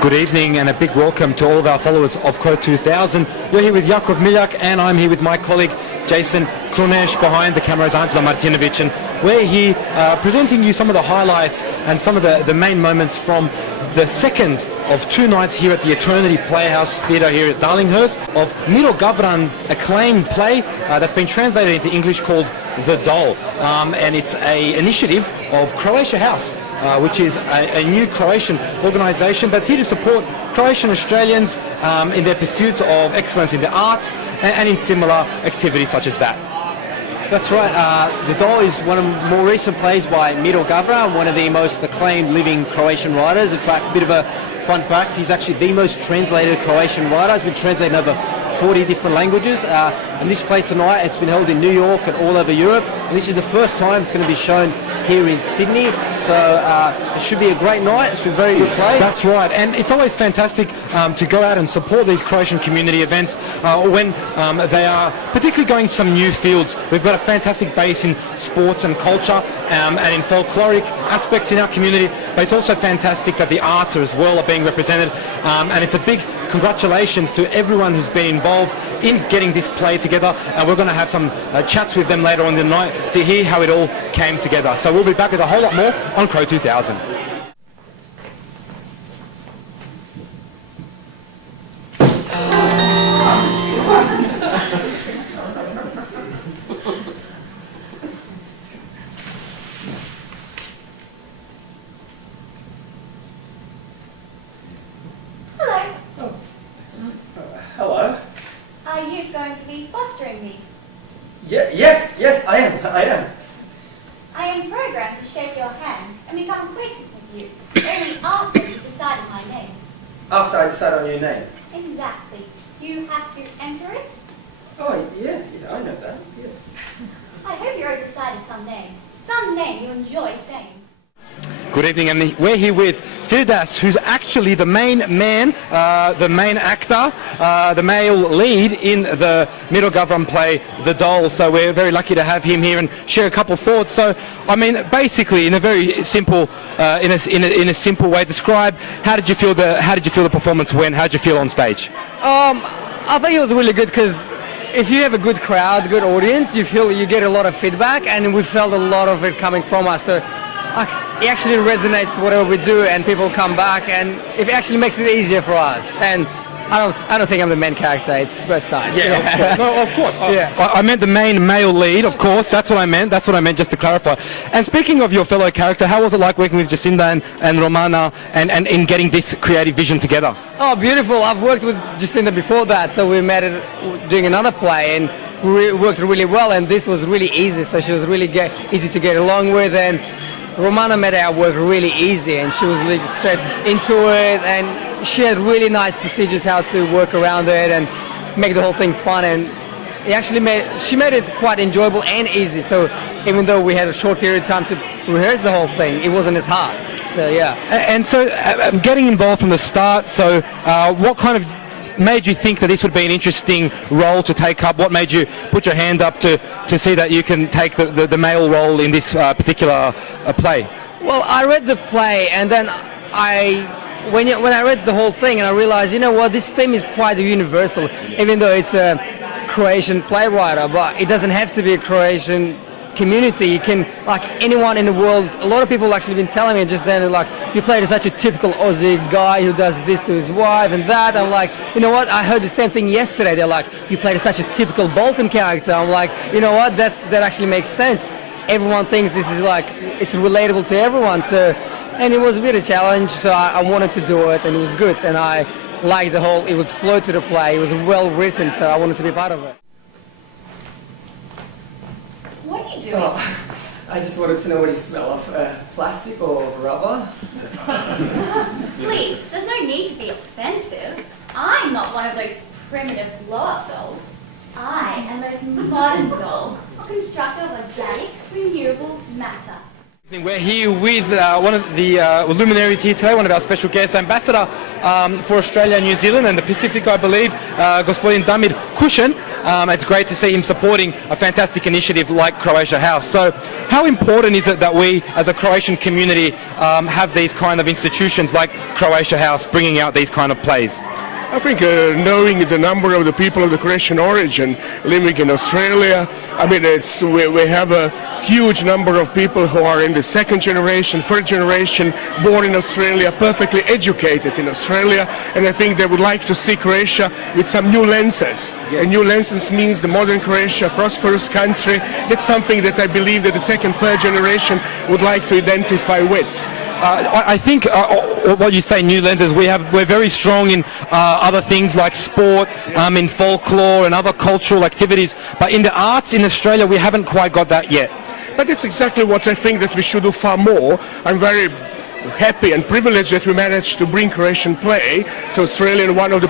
Good evening and a big welcome to all of our followers of Crow 2000. You're here with Jakov Miljak and I'm here with my colleague Jason Klunesh. Behind the camera is Angela Martinovic, and we're here presenting you some of the highlights and some of the main moments from the second of two nights here at the Eternity Playhouse Theatre here at Darlinghurst of Miro Gavran's acclaimed play that's been translated into English called The Doll. And it's an initiative of Croatia House, which is a new Croatian organisation that's here to support Croatian Australians in their pursuits of excellence in the arts and in similar activities such as that. That's right. The Doll is one of the more recent plays by Miro Gavran, one of the most acclaimed living Croatian writers. In fact, a bit of a fun fact, he's actually the most translated Croatian writer. He's been translated in over 40 different languages. And this play tonight, it's been held in New York and all over Europe. And this is the first time it's going to be shown here in Sydney, so it should be a great night. It's a very good play. That's right, and it's always fantastic to go out and support these Croatian community events when they are particularly going to some new fields. We've got a fantastic base in sports and culture and in folkloric aspects in our community, but it's also fantastic that the arts are as well are being represented, and it's a big congratulations to everyone who's been involved in getting this play together, and we're going to have some chats with them later on in the night to hear how it all came together. So we'll be back with a whole lot more on Crow 2000. Hello. Are you going to be fostering me? Yes, I am. I am programmed to shake your hand and become acquainted with you, only after you decide on my name. After I decide on your name. Exactly. You have to enter it? Oh, yeah, I know that, yes. I hope you already decided some name. Some name you enjoy saying. Good evening, and we're here with Firdas, who's actually the main man, the main actor, the male lead in the Miro Gavran play, The Doll. So we're very lucky to have him here and share a couple of thoughts. So, I mean, basically, in a very simple, in a simple way, describe how did you feel the performance went? How did you feel on stage? I think it was really good because if you have a good crowd, good audience, you get a lot of feedback, and we felt a lot of it coming from us. So it actually resonates whatever we do, and people come back, and it actually makes it easier for us. And I don't think I'm the main character. It's both sides. Yeah, of course. Yeah. I meant the main male lead, of course. That's what I meant. Just to clarify. And speaking of your fellow character, how was it like working with Jacinda and Romana and in getting this creative vision together? Oh, beautiful. I've worked with Jacinda before that, so we met doing another play, and we worked really well, and this was really easy. So she was really easy to get along with, and Romana made our work really easy, and she was really straight into it, and she had really nice procedures how to work around it and make the whole thing fun, and she made it quite enjoyable and easy. So even though we had a short period of time to rehearse the whole thing, it wasn't as hard. So yeah. And so getting involved from the start, so what kind of made you think that this would be an interesting role to take up? What made you put your hand up to see that you can take the male role in this particular play? Well, I read the play, and then when I read the whole thing, and I realized, you know what, this theme is quite universal, even though it's a Croatian playwright, but it doesn't have to be a Croatian community. You can, like anyone in the world, a lot of people actually been telling me just then, like, you played such a typical Aussie guy who does this to his wife and that. I'm like, you know what, I heard the same thing yesterday. They're like, you played such a typical Balkan character. I'm like, you know what, that actually makes sense. Everyone thinks this is like, it's relatable to everyone. So, and it was a bit of a challenge, so I wanted to do it, and it was good. And I liked it was flow to the play. It was well written, so I wanted to be part of it. What are you doing? Oh, I just wanted to know what you smell of, plastic or rubber? Please, there's no need to be offensive. I'm not one of those primitive blow-up dolls. I am the most modern doll, constructed of organic, renewable matter. We're here with one of the luminaries here today, one of our special guests, Ambassador for Australia and New Zealand and the Pacific, I believe, Gospodin Damir Kušan. It's great to see him supporting a fantastic initiative like Croatia House. So how important is it that we, as a Croatian community, have these kind of institutions like Croatia House bringing out these kind of plays? I think knowing the number of the people of the Croatian origin living in Australia, I mean, we have a huge number of people who are in the second generation, third generation, born in Australia, perfectly educated in Australia, and I think they would like to see Croatia with some new lenses. Yes. And new lenses means the modern Croatia, prosperous country. That's something that I believe that the second, third generation would like to identify with. I think what you say, new lenses, we're very strong in other things like sport, in folklore and other cultural activities, but in the arts in Australia we haven't quite got that yet. But that's exactly what I think that we should do far more. I'm very happy and privileged that we managed to bring Croatian play to Australia in one of the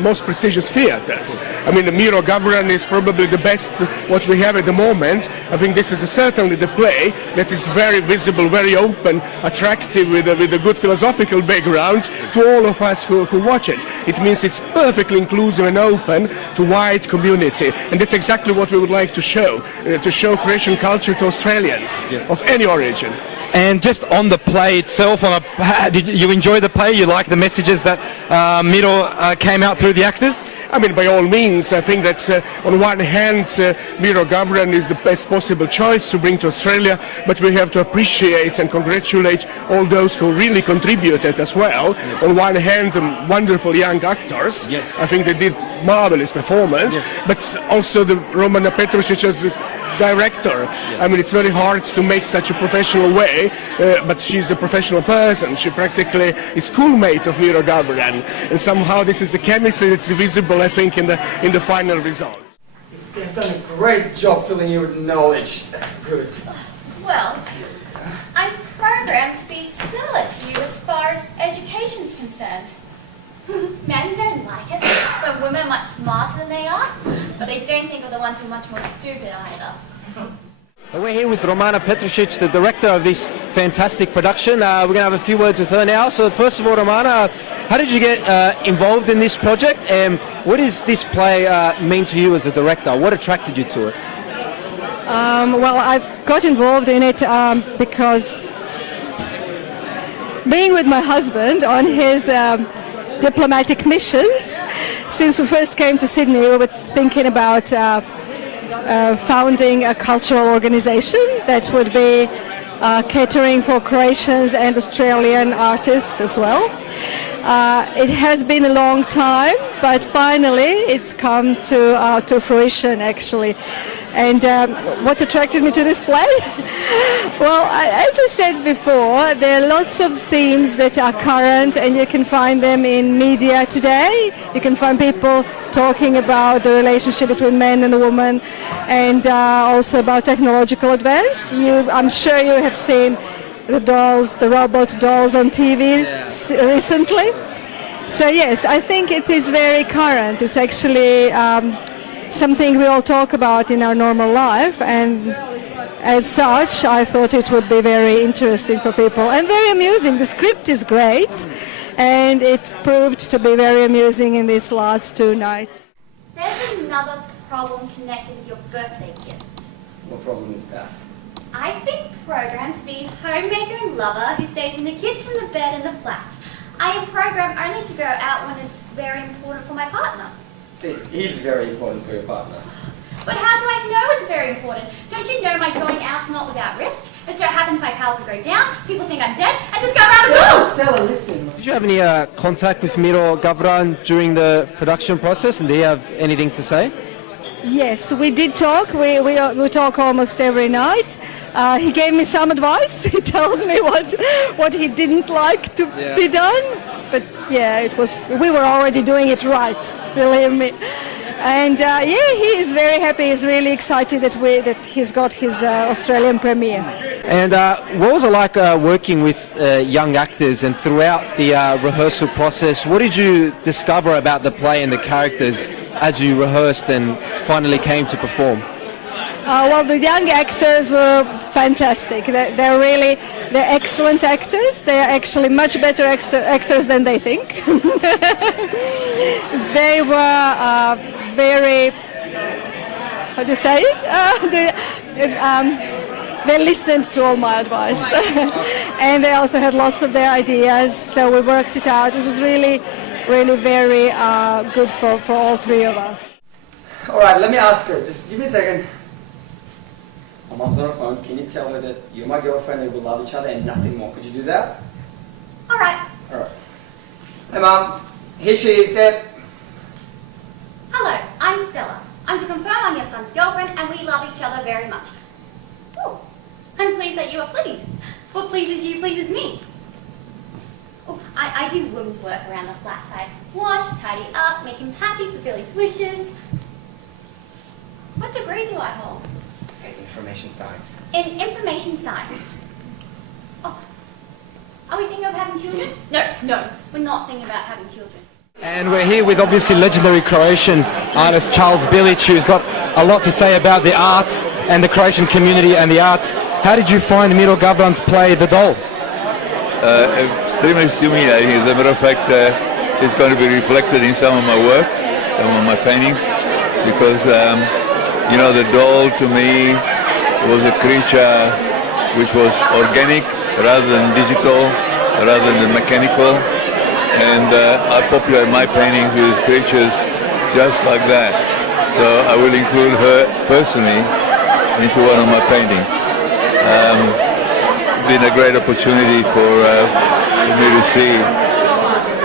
most prestigious theatres. I mean, the Miro Gavran is probably the best what we have at the moment. I think this is certainly the play that is very visible, very open, attractive, with a good philosophical background to all of us who watch it. It means it's perfectly inclusive and open to wide community, and that's exactly what we would like to show Croatian culture to Australians of any origin. And just on the play itself, did you enjoy the play? You like the messages that Miro came out through the actors? I mean, by all means, I think that on one hand, Miro Gavran is the best possible choice to bring to Australia, but we have to appreciate and congratulate all those who really contributed as well. Yes. On one hand, wonderful young actors. Yes. I think they did marvelous performance, but also the Romana Petrušić as the director. I mean, it's very hard to make such a professional way, but she's a professional person. She practically is schoolmate of Miro Gavran, and somehow this is the chemistry that's visible, I think, in the final result. They've done a great job filling you with knowledge. That's good. Well, I'm programmed to be similar to you as far as education is concerned. Men don't like it, but women are much smarter than they are, but they don't think of the ones who are much more stupid either. We're here with Romana Petrušić, the director of this fantastic production. We're going to have a few words with her now. So first of all, Romana, how did you get involved in this project, and what does this play mean to you as a director? What attracted you to it? Well, I got involved in it because being with my husband on his diplomatic missions, since we first came to Sydney, we were thinking about founding a cultural organization that would be catering for Croatians and Australian artists as well. It has been a long time, but finally it's come to fruition, actually. And what attracted me to this play? Well, as I said before, there are lots of themes that are current, and you can find them in media today. You can find people talking about the relationship between men and women, and also about technological advance. I'm sure you have seen the dolls, the robot dolls on TV recently. So yes, I think it is very current. It's actually something we all talk about in our normal life, and as such I thought it would be very interesting for people and very amusing. The script is great, and it proved to be very amusing in these last 2 nights. There's another problem connected with your birthday gift. What problem is that? I've been programmed to be homemaker and lover who stays in the kitchen, the bed and the flat. I am programmed only to go out when it's very important for my partner. This is very important for your partner. But how do I know it's very important? Don't you know my going out's not without risk? It so happens my power will go down, people think I'm dead, and just go around the goals! Stella, listen. Did you have any contact with Miro Gavran during the production process, and do you have anything to say? Yes, we did talk. We talk almost every night. He gave me some advice. He told me what he didn't like to be done. But yeah, we were already doing it right, believe me. And he is very happy. He's really excited that he's got his Australian premiere. And what was it like working with young actors, and throughout the rehearsal process, what did you discover about the play and the characters as you rehearsed and finally came to perform? Well, the young actors were fantastic. They're excellent actors. They're actually much better actors than they think. They were very, how do you say it? They listened to all my advice. And they also had lots of their ideas, so we worked it out. It was really very good for all three of us. All right, let me ask her. Just give me a second. My mom's on her phone. Can you tell her that you're my girlfriend and we love each other and nothing more? Could you do that? All right. All right. Hey, Mom. Here she is, Deb. Hello, I'm Stella. I'm to confirm I'm your son's girlfriend and we love each other very much. Oh, I'm pleased that you are pleased. What pleases you pleases me. Oh, I do women's work around the flat. I wash, tidy up, make him happy, fulfill his wishes. What degree do I hold? Say information science. In information science. Oh, are we thinking of having children? No, we're not thinking about having children. And we're here with obviously legendary Croatian artist Charles Bilic, who's got a lot to say about the arts and the Croatian community and the arts. How did you find Miro Gavran's play The Doll? Extremely stimulating. As a matter of fact, it's going to be reflected in some of my work, some of my paintings, because the doll to me was a creature which was organic rather than digital, rather than mechanical, and I populate my paintings with creatures just like that. So I will include her personally into one of my paintings. Been a great opportunity for me to see,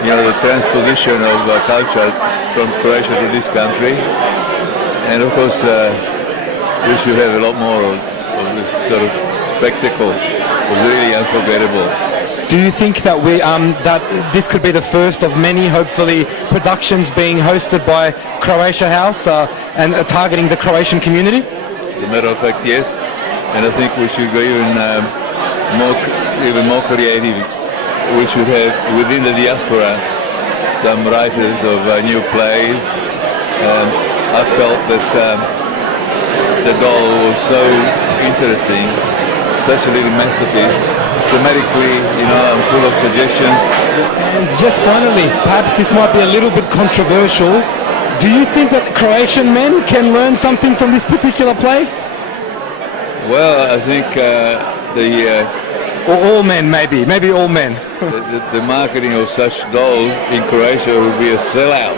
the transposition of culture from Croatia to this country, and of course we should have a lot more of this sort of spectacle. It was really unforgettable. Do you think that that this could be the first of many, hopefully, productions being hosted by Croatia House and targeting the Croatian community? As a matter of fact, yes, and I think we should go even more creative. We should have within the diaspora some writers of new plays. I felt that The Doll was so interesting, such a little masterpiece. Thematically, I'm full of suggestions. And just finally, perhaps this might be a little bit controversial. Do you think that Croatian men can learn something from this particular play? Well, I think or all men, maybe all men. the marketing of such dolls in Croatia would be a sellout.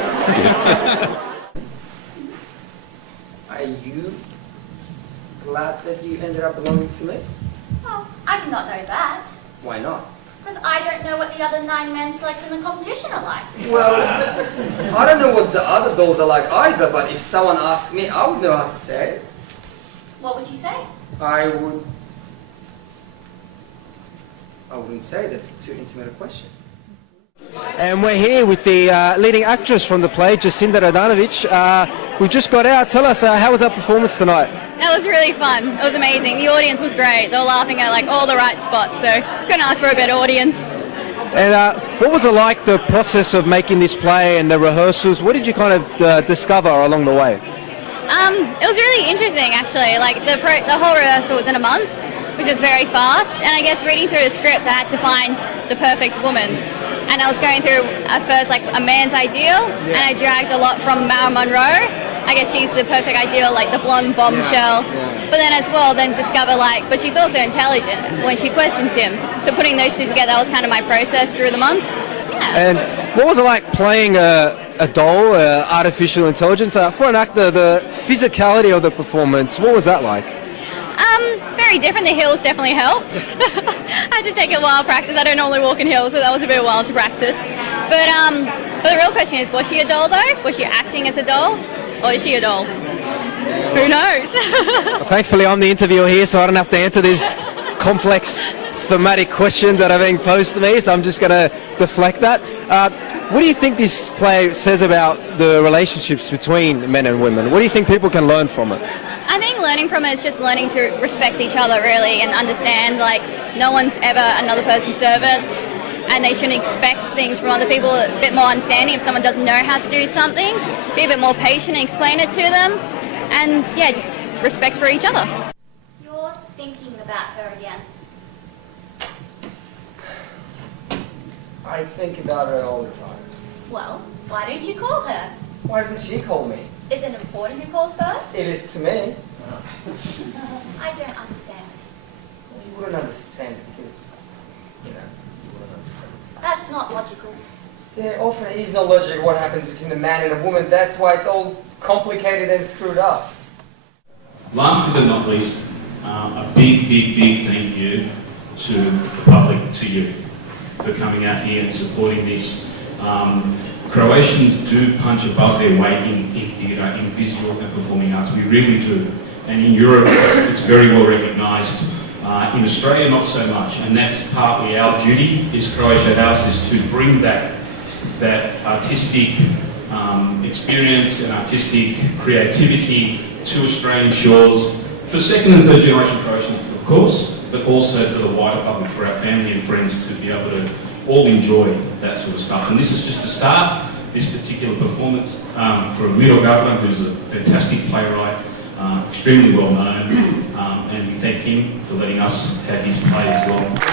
Are you glad that you ended up belonging to me? Well, I do not know that. Why not? Because I don't know what the other 9 men selected in the competition are like. Well, I don't know what the other dolls are like either, but if someone asked me, I would know how to say it. What would you say? I wouldn't say. That's too intimate a question. And we're here with the leading actress from the play, Jacinda Radanovic. We just got out. Tell us, how was our performance tonight? That was really fun. It was amazing. The audience was great. They were laughing at all the right spots, so couldn't ask for a better audience. And what was it like, the process of making this play and the rehearsals? What did you kind of discover along the way? It was really interesting, actually. The whole rehearsal was in a month, which is very fast. And I guess reading through the script, I had to find the perfect woman. And I was going through at first a man's ideal, and I dragged a lot from Marilyn Monroe. I guess she's the perfect ideal, the blonde bombshell. But then as well, discover but she's also intelligent when she questions him. So putting those two together, that was kind of my process through the month. Yeah. And what was it like playing a doll, artificial intelligence? For an actor, the physicality of the performance, what was that like? Very different. The heels definitely helped. I had to take a while to practice. I don't normally walk in heels, so that was a bit wild to practice. But the real question is, was she a doll though? Was she acting as a doll? Or is she a doll? Who knows? Well, thankfully, I'm the interviewer here, so I don't have to answer these complex thematic questions that are being posed to me, so I'm just going to deflect that. What do you think this play says about the relationships between men and women? What do you think people can learn from it? I think learning from it is just learning to respect each other, really, and understand, no one's ever another person's servant, and they shouldn't expect things from other people. A bit more understanding if someone doesn't know how to do something, be a bit more patient and explain it to them, and just respect for each other. You're thinking about her again. I think about her all the time. Well, why don't you call her? Why doesn't she call me? Is it important who calls first? It is to me. I don't understand. Well, you wouldn't understand because, you wouldn't understand. That's not logical. There often is no logic what happens between a man and a woman. That's why it's all complicated and screwed up. Last but not least, a big thank you to the public, to you, for coming out here and supporting this. Croatians do punch above their weight in theatre, in visual and performing arts. We really do. And in Europe, it's very well recognised. In Australia, not so much. And that's partly our duty, is Croatia House, is to bring that artistic experience and artistic creativity to Australian shores for second and third generation Croatians, of course, but also for the wider public, for our family and friends to be able to all enjoy that sort of stuff. And this is just a start, this particular performance from Miro Gavran, who's a fantastic playwright, extremely well known, and we thank him for letting us have his play as well.